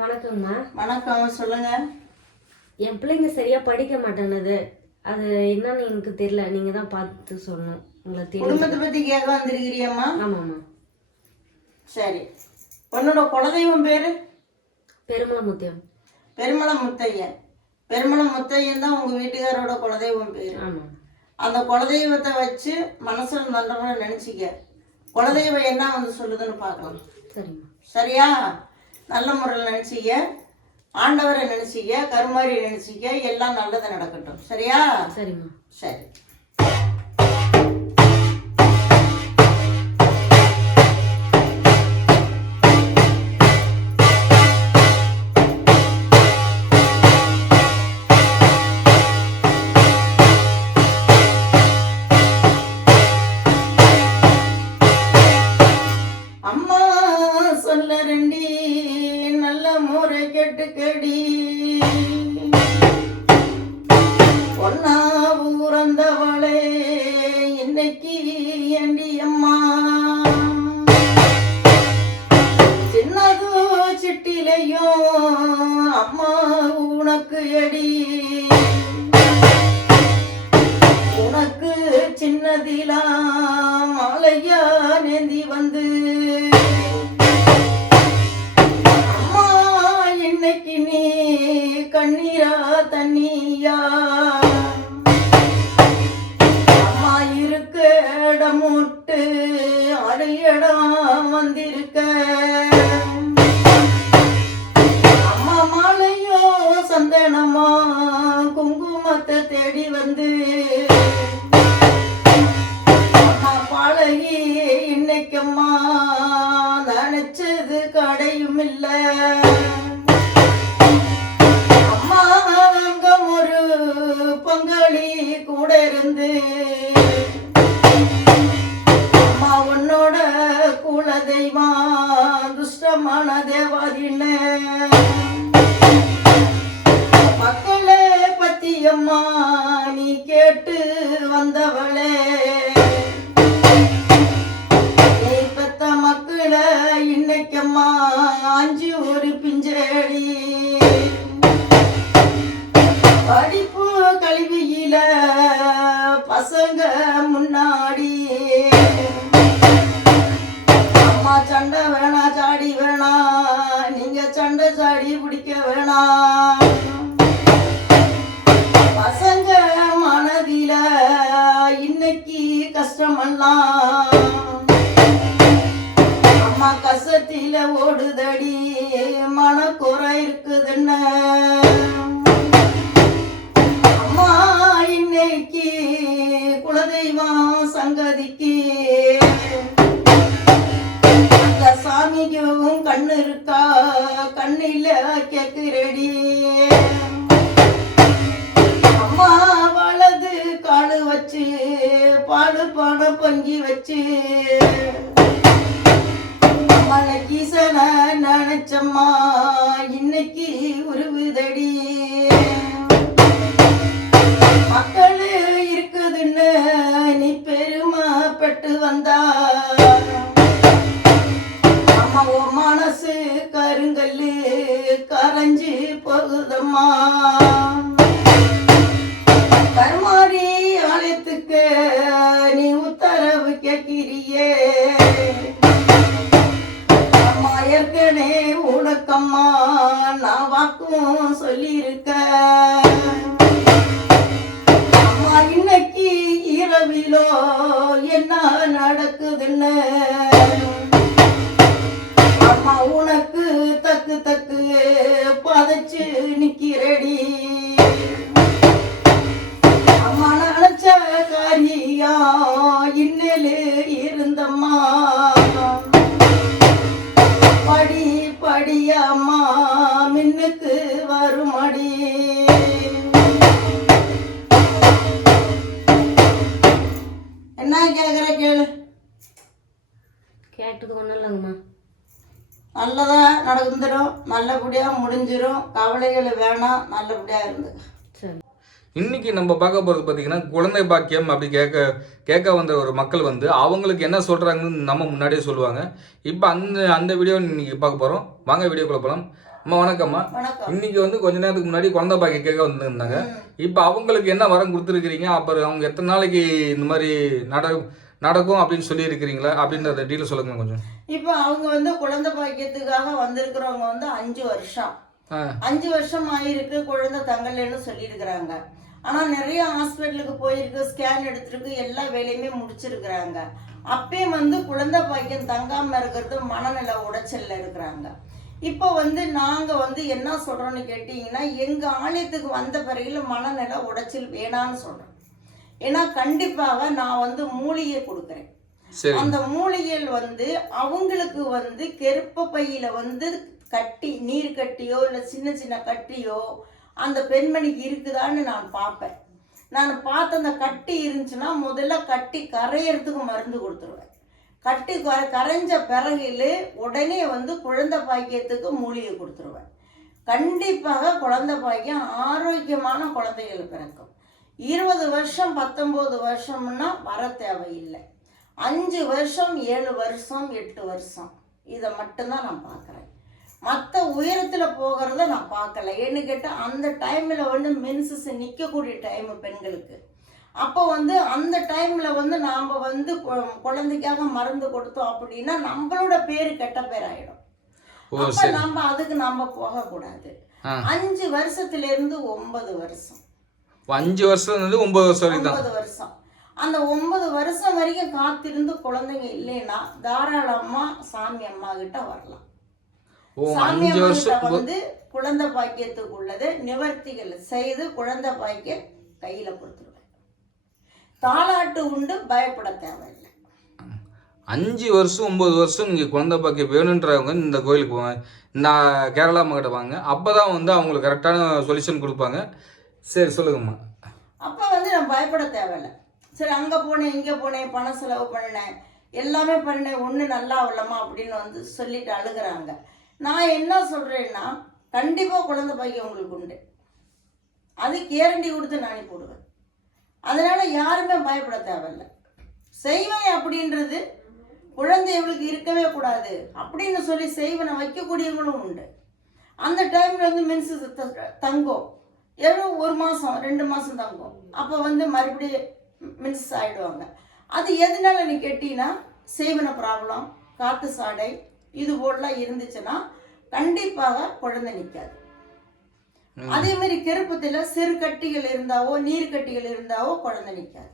வணக்கங்கம்மா வணக்கம் சொல்லுங்க. என் பிள்ளைங்க சரியா படிக்க மாட்டேனுது. அது என்னன்னு எனக்கு தெரியல. நீங்க தான் பார்த்து சொல்லணும். உங்களை குடும்பத்தை பத்தி கேட்க வந்திருக்கிறியம்மா ஆமாம்மா. சரி. உன்னோட குலதெய்வம் பேரு? பெருமள முத்தியம் பெருமளம் முத்தையன் பெருமளம் முத்தையன் தான் உங்க வீட்டுக்காரோட குலதெய்வம் பேரு. ஆமாம் அந்த குலதெய்வத்தை வச்சு மனசுல நல்லவன நினைச்சிக்க. குலதெய்வம் என்ன வந்து சொல்லுதுன்னு பார்க்கலாம். சரியா? நல்ல முறையில் நினைச்சிக்க ஆண்டவரை நினைச்சிக்க கருமாரி நினைச்சிக்க எல்லாம் நல்லது நடக்கட்டும். சரியா? சரிம்மா. சரி. அம்மா சொல்ல ரெண்டி கெட்டு கடி. இல்ல அம்மா அங்கம் ஒரு பங்காளி கூட இருந்து அம்மா உன்னோட குல துஷ்டமான தேவாதின்னு பசங்க முன்னாடி. அம்மா சண்டை வேணா சாடி வேணா. நீங்க சண்டை சாடி பிடிக்க வேணாம் பசங்க மனதில இன்னைக்கு கஷ்டமெல்லாம் கண்ணில கேக்குறடி அம்மா வலது காடு வச்சு பாடு பாட பங்கி வச்சு. மலை கீசன நினைச்சம்மா இன்னைக்கு உருவுதடி. मा நடந்துடும் நல்லபடியா முடிஞ்சிடும் கவலைகள் வேணாம். நல்லபடியா இருந்துக்க சரி இன்னைக்கு நம்ம பார்க்க போகிறது பார்த்தீங்கன்னா குழந்தை பாக்கியம் அப்படி கேட்க கேட்க வந்த ஒரு மக்கள் வந்து அவங்களுக்கு என்ன சொல்கிறாங்கன்னு நம்ம முன்னாடியே சொல்லுவாங்க. இப்போ அந்த அந்த வீடியோ இன்னைக்கு பார்க்க போகிறோம் வாங்க வீடியோக்குள்ள போகலாம் அம்மா வணக்கம்மா. வணக்கம். இன்னைக்கு வந்து கொஞ்ச நேரத்துக்கு முன்னாடி குழந்தை பாக்கிய கேட்க வந்திருந்தாங்க. இப்போ அவங்களுக்கு என்ன வரம் கொடுத்துருக்கிறீங்க? அப்புறம் அவங்க எத்தனை நாளைக்கு இந்த மாதிரி நட நடக்கும் அப்படின்னு சொல்லி இருக்கிறீங்களா அப்படின்றத டீட்டெயில் சொல்லுங்க கொஞ்சம். இப்போ அவங்க வந்து குழந்தை பாக்கியத்துக்காக வந்திருக்கிறவங்க வந்து அஞ்சு வருஷம். அஞ்சு வருஷம் ஆயிருக்கு குழந்தை தங்கலைன்னு சொல்லியிருக்கிறாங்க. ஆனா நிறைய ஹாஸ்பிட்டலுக்கு போயிருக்கு ஸ்கேன் எடுத்திருக்கு எல்லா வேலையுமே முடிச்சிருக்கிறாங்க. அப்பயும் வந்து குழந்தை பாக்கியம் தங்காம இருக்கிறது மனநல உடைச்சல்ல இருக்கிறாங்க. இப்போ வந்து நாங்க வந்து என்ன சொல்றோம்னு கேட்டீங்கன்னா எங்க ஆலயத்துக்கு வந்த பிறகு மனநல உடைச்சல் வேணான்னு சொல்றோம். ஏன்னா கண்டிப்பாக நான் வந்து மூலிகை கொடுக்குறேன். அந்த மூலிகையில் வந்து அவங்களுக்கு வந்து கெருப்ப பையில வந்து கட்டி நீர் கட்டியோ இல்லை சின்ன சின்ன கட்டியோ அந்த பெண்மணிக்கு இருக்குதான்னு நான் பார்ப்பேன். நான் பார்த்த அந்த கட்டி இருந்துச்சுன்னா முதல்ல கட்டி கரையறதுக்கு மருந்து கொடுத்துருவேன். கட்டி கர கரைஞ்ச பிறகுல உடனே வந்து குழந்தை பாக்கியத்துக்கு மூலிகை கொடுத்துருவேன். கண்டிப்பாக குழந்தை பாக்கியம் ஆரோக்கியமான குழந்தைகள் பிறக்கும். இருபது வருஷம் பத்தொம்போது வருஷம்னா வர தேவையில்லை. அஞ்சு வருஷம் ஏழு வருஷம் எட்டு வருஷம். இதை மட்டும்தான் நான் பார்க்குறேன். மற்ற உயரத்தில் போகிறத நான் பார்க்கல. ஏன்னு கேட்டால் அந்த டைமில் வந்து மென்சஸ் நிற்கக்கூடிய டைம் பெண்களுக்கு. அப்போ வந்து அந்த டைமில் வந்து நாம் வந்து குழந்தைக்காக மருந்து கொடுத்தோம் அப்படின்னா நம்மளோட பேர் கெட்ட பேர் ஆயிடும் ஓ அப்ப நம்ம அதுக்கு நாம போகக்கூடாது. அஞ்சு வருஷத்துல இருந்து ஒன்பது வருஷம். அஞ்சு வருஷம் இருந்து ஒன்பது வருஷம் வரைக்கும் தான். ஒன்பது வருஷம். அந்த ஒன்பது வருஷம் வரைக்கும் காத்திருந்து குழந்தைங்க இல்லைன்னா தாராளமா சாமி அம்மா கிட்ட வரலாம். சாமி அம்மா கிட்ட வந்து குழந்தை பாக்கியத்துக்கு உள்ளது நிவர்த்திகள் செய்து குழந்தை பாக்கியம் கையில கொடுத்துருவேன். தாலாட்டு உண்டு பயப்பட தேவையில்லை. அஞ்சு வருஷம் ஒன்பது வருஷம் நீங்கள் குழந்தை பாக்கியம் வேணுன்றவங்க இந்த கோயிலுக்கு போவாங்க நான் கேரளா அம்மா கிட்ட வாங்க. அப்போ தான் வந்து அவங்களுக்கு கரெக்டான சொல்யூஷன் கொடுப்பாங்க. சரி சொல்லுங்கம்மா. அப்போ வந்து நான் பயப்பட தேவையில்லை. சரி அங்கே போனேன் இங்கே போனேன் பணம் செலவு பண்ணினேன் எல்லாமே பண்ணேன் ஒன்று நல்லா இல்லம்மா அப்படின்னு வந்து சொல்லிட்டு அழுகுறாங்க. நான் என்ன சொல்கிறேன்னா கண்டிப்பாக குழந்தை பாக்கியம் உங்களுக்கு உண்டு. அது கேரண்டி கொடுத்து நான் போடுவேன் அதனால் யாருமே பயப்பட தேவையில்லை. செய்வனை அப்படின்றது குழந்தை இவளுக்கு இருக்கவே கூடாது அப்படின்னு சொல்லி செய்வனை வைக்கக்கூடியவங்களும் உண்டு. அந்த டைம்ல வந்து மின்சு தங்கும். ஏதோ ஒரு மாதம் ரெண்டு மாதம் தங்கும் அப்போ வந்து மறுபடியும் மின்ஸ் ஆயிடுவாங்க. அது எதனால நீ கேட்டீங்கன்னா செய்வன ப்ராப்ளம் காத்து சாடை இது போடலாம் இருந்துச்சுன்னா கண்டிப்பாக குழந்தை நிற்காது அதே மாதிரி கெருப்பத்தில் சிறு கட்டிகள் இருந்தாவோ நீர் கட்டிகள் இருந்தாவோ குழந்தை நிற்காது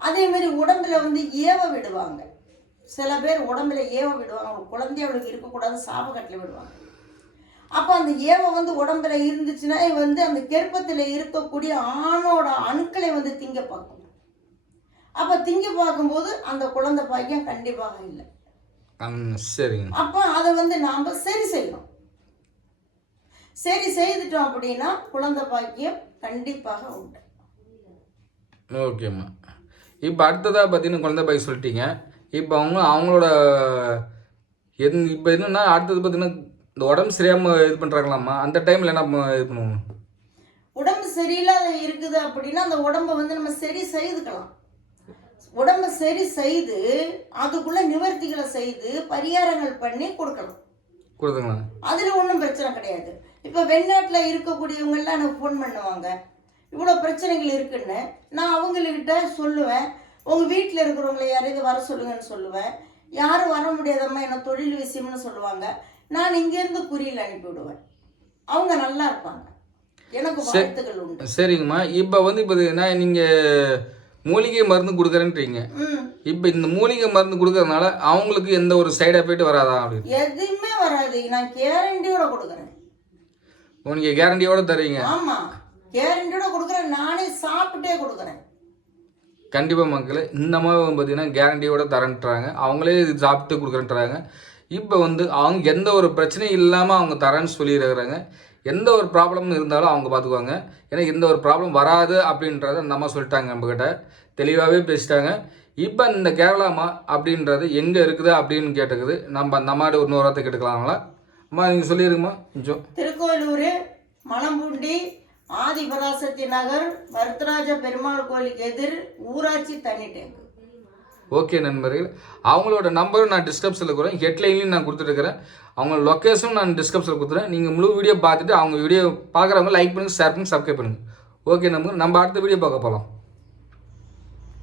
அதே மாதிரி உடம்புல வந்து ஏவ விடுவாங்க. சில பேர் உடம்புல ஏவ விடுவாங்க. அவங்க குழந்தை அவளுக்கு இருக்கக்கூடாது சாபக்கட்டில் விடுவாங்க. அப்போ அந்த ஏவ வந்து உடம்புல இருந்துச்சுன்னா வந்து அந்த கெருப்பத்தில் இருக்கக்கூடிய ஆணோட அணுக்களை வந்து திங்க பார்க்கும். அப்போ திங்க பார்க்கும்போது அந்த குழந்தை பாக்கியம் கண்டிப்பாக இல்லை. சரிங்க. அப்போ அதை வந்து நாம் சரி செய்யணும். சரி செய்துட்டோம் அப்படின்னா குழந்தை பாக்கியம் கண்டிப்பாக உண்டு. ஓகேம்மா. இப்போ அடுத்ததாக பார்த்தீங்கன்னா குழந்தை பாய் சொல்லிட்டீங்க. இப்போ அவங்க அவங்களோட என் இப்போ என்னன்னா அடுத்தது பார்த்தீங்கன்னா இந்த உடம்பு சரியாமல் இது பண்ணுறாங்களாம்மா அந்த டைமில் என்ன இது பண்ணுவோம் உடம்பு சரியில்லாத இருக்குது அப்படின்னா அந்த உடம்பை வந்து நம்ம சரி செய்துக்கலாம். உடம்பை சரி செய்து அதுக்குள்ள நிவர்த்திகளை செய்து பரிகாரங்கள் பண்ணி கொடுக்கலாம் கொடுத்துங்களா அதில் ஒன்றும் பிரச்சனை கிடையாது. இப்போ வெளிநாட்டில் இருக்கக்கூடியவங்க எல்லாம் எனக்கு ஃபோன் பண்ணுவாங்க. இவ்வளோ பிரச்சனைகள் இருக்குன்னு நான் அவங்கக்கிட்ட சொல்லுவேன். உங்கள் வீட்டில் இருக்கிறவங்கள யாரையாவது வர சொல்லுங்கன்னு சொல்லுவேன். யாரும் வர முடியாதம்மா என்ன தொழில் விஷயம்னு சொல்லுவாங்க. நான் இங்கேருந்து குறியில் அனுப்பி விடுவேன் அவங்க நல்லா இருப்பாங்க. எனக்கு வாழ்த்துக்கள் உண்டு. சரிங்கம்மா. இப்போ வந்து இப்போ நான் நீங்கள் மூலிகை மருந்து கொடுக்குறேன்றீங்க. இப்போ இந்த மூலிகை மருந்து கொடுக்கறதுனால அவங்களுக்கு எந்த ஒரு சைடு எஃபெக்ட் வராதா அப்படின்னு? எதுவுமே வராது. நான் கேரண்டியோட கொடுக்குறேன். நீங்கள் கேரண்டியோட தருவீங்க. ஆமா. கேரண்டியோட கொடுக்குறேன். நானே சாப்பிட்டே கொடுக்குறேன். கண்டிப்பாக மக்களே இந்த மாதிரி பார்த்தீங்கன்னா கேரண்டியோட தரேன்றாங்க. அவங்களே இது சாப்பிட்டு கொடுக்குறேன்றாங்க. இப்போ வந்து அவங்க எந்த ஒரு பிரச்சனையும் இல்லாமல் அவங்க தரேன்னு சொல்லியிருக்கிறாங்க. எந்த ஒரு ப்ராப்ளம் இருந்தாலும் அவங்க பார்த்துக்குவாங்க ஏன்னா எந்த ஒரு ப்ராப்ளம் வராது அப்படின்றத அந்த அம்மா சொல்லிட்டாங்க நம்மக்கிட்ட தெளிவாகவே பேசிட்டாங்க. இப்போ இந்த கேரளாமா அப்படின்றது எங்கே இருக்குது அப்படின்னு கேட்டுக்குது. நம்ம அந்த அம்மாட்ட ஒரு நூறு வார்த்தை கேட்டுக்கலாங்களா? அம்மா நீங்கள் சொல்லியிருக்குமா கொஞ்சம். திருக்கோயிலூர் மலம்பூண்டி ஆதிபராசக்தி நகர் வரதராஜ பெருமாள் கோயிலுக்கு எதிர் ஊராட்சி தண்ணி டேங்கு. ஓகே நண்பர்கள். அவங்களோட நம்பரும் நான் டிஸ்கிரிப்ஷனில் இருக்கிறேன் ஹெட்லைன்லையும் நான் கொடுத்துருக்கிறேன் அவங்க லொக்கேஷனும் நான் டிஸ்கிரிப்ஷனில் கொடுத்துறேன் நீங்கள் முழு வீடியோ பார்த்துட்டு அவங்க வீடியோ பார்க்குறவங்க லைக் பண்ணுங்கள் ஷேர் பண்ணுங்கள் சப்ஸ்கிரைப் பண்ணுங்கள் ஓகே நம்பர் நம்ம அடுத்த வீடியோ பார்க்க போகலாம்